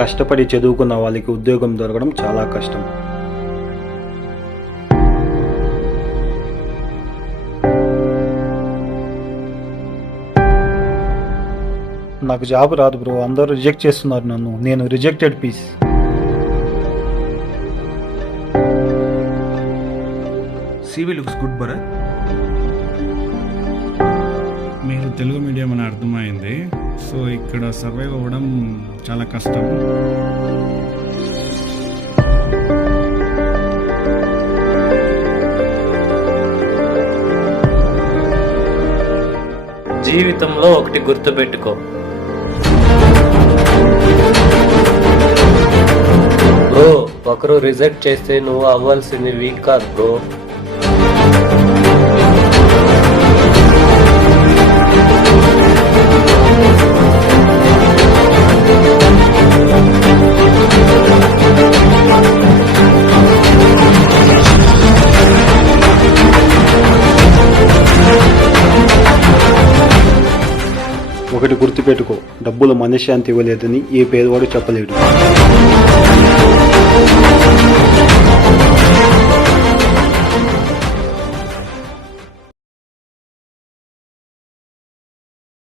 కష్టపడి చదువుకున్న వాళ్ళకి ఉద్యోగం దొరకడం చాలా కష్టం. నాకు జాబ్ రాదు బ్రో, అందరూ రిజెక్ట్ చేస్తున్నారు నన్ను. నేను rejected piece. CV looks good, Bharat. మీరు తెలుగు మీడియం అని అర్థమైంది. సో ఇక్కడ సర్వైవ్ అవ్వడం చాలా కష్టం. జీవితంలో ఒకటి గుర్తుపెట్టుకో, బ్రో, ఒకరు రిజెక్ట్ చేస్తే నువ్వు అవ్వాల్సింది వీక్ కాదు బ్రో. ఒకటి గుర్తుపెట్టుకో, డబ్బులు మనశ్శాంతి ఇవ్వలేదని ఏ పేదవాడు చెప్పలేడు.